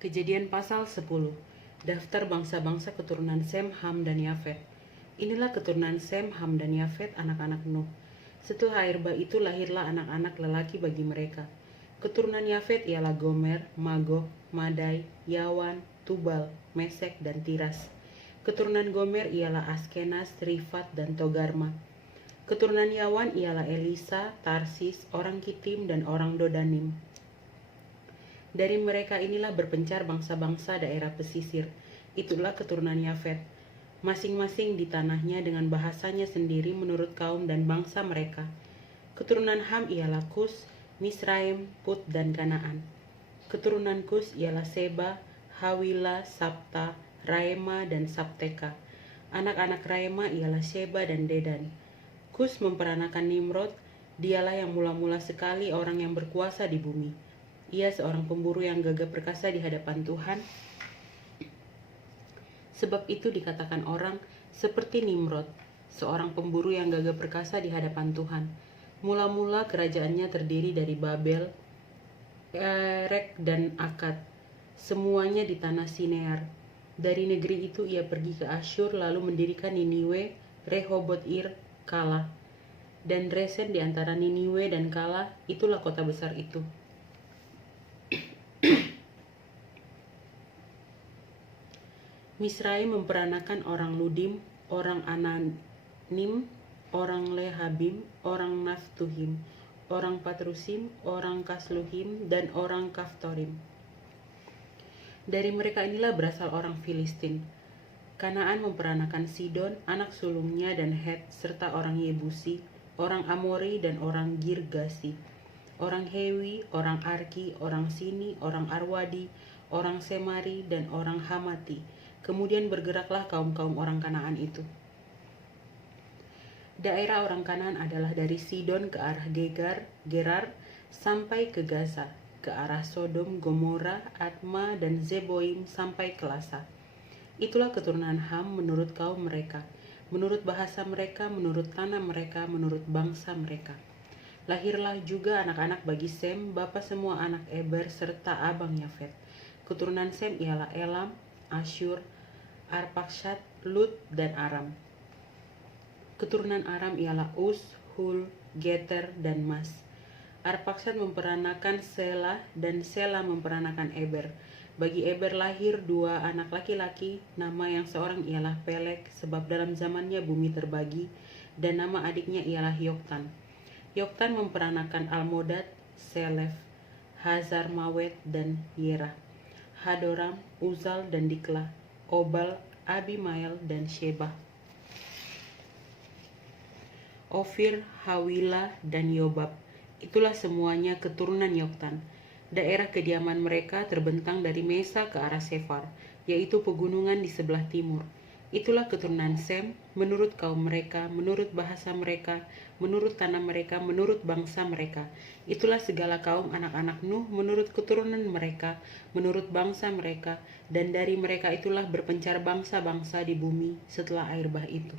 Kejadian pasal 10. Daftar bangsa-bangsa keturunan Sem, Ham, dan Yafet. Inilah keturunan Sem, Ham, dan Yafet, anak-anak Nuh. Setelah air bah itu lahirlah anak-anak lelaki bagi mereka. Keturunan Yafet ialah Gomer, Magog, Madai, Yawan, Tubal, Mesek, dan Tiras. Keturunan Gomer ialah Askenas, Rifat, dan Togarma. Keturunan Yawan ialah Elisa, Tarsis, orang Kitim, dan orang Dodanim. Dari mereka inilah berpencar bangsa-bangsa daerah pesisir. Itulah keturunan Yafet, masing-masing di tanahnya dengan bahasanya sendiri menurut kaum dan bangsa mereka. Keturunan Ham ialah Kus, Misraim, Put, dan Kanaan. Keturunan Kus ialah Seba, Hawila, Sabta, Raema, dan Sabteka. Anak-anak Raema ialah Sheba dan Dedan. Kus memperanakan Nimrod, dialah yang mula-mula sekali orang yang berkuasa di bumi. Ia seorang pemburu yang gagah perkasa di hadapan Tuhan. Sebab itu dikatakan orang seperti Nimrod, seorang pemburu yang gagah perkasa di hadapan Tuhan. Mula-mula kerajaannya terdiri dari Babel, Erek, dan Akad, semuanya di tanah Sinear. Dari negeri itu ia pergi ke Asyur lalu mendirikan Niniwe, Rehoboth-ir, Kala, dan Resen di antara Niniwe dan Kala. Itulah kota besar itu. Misraim memperanakan orang Ludim, orang Ananim, orang Lehabim, orang Naftuhim, orang Patrusim, orang Kasluhim, dan orang Kaftorim. Dari mereka inilah berasal orang Filistin. Kanaan memperanakan Sidon, anak sulungnya, dan Het, serta orang Yebusi, orang Amori, dan orang Girgasi, orang Hewi, orang Arki, orang Sini, orang Arwadi, orang Semari, dan orang Hamati. Kemudian bergeraklah kaum-kaum orang Kanaan itu. Daerah orang Kanaan adalah dari Sidon ke arah Gerar sampai ke Gaza, ke arah Sodom, Gomora, Adma, dan Zeboim sampai ke Lasa. Itulah keturunan Ham menurut kaum mereka, menurut bahasa mereka, menurut tanah mereka, menurut bangsa mereka. Lahirlah juga anak-anak bagi Sem, bapa semua anak Eber, serta abang Yafet. Keturunan Sem ialah Elam, Asyur, Arpakshad, Lut, dan Aram. Keturunan Aram ialah Uz, Hul, Geter, dan Mas. Arpakshad memperanakan Sela, dan Sela memperanakan Eber. Bagi Eber lahir dua anak laki-laki, nama yang seorang ialah Pelek, sebab dalam zamannya bumi terbagi, dan nama adiknya ialah Yoktan. Yoktan memperanakan Almodad, Selef, Hazar Mawet, dan Yerah, Hadoram, Uzal, dan Diklah, Obal, Abimael, dan Sheba, Ofir, Hawila, dan Yobab. Itulah semuanya keturunan Yoktan. Daerah kediaman mereka terbentang dari Mesa ke arah Sefar, yaitu pegunungan di sebelah timur. Itulah keturunan Sem, menurut kaum mereka, menurut bahasa mereka, menurut tanah mereka, menurut bangsa mereka. Itulah segala kaum anak-anak Nuh, menurut keturunan mereka, menurut bangsa mereka, dan dari mereka itulah berpencar bangsa-bangsa di bumi setelah air bah itu.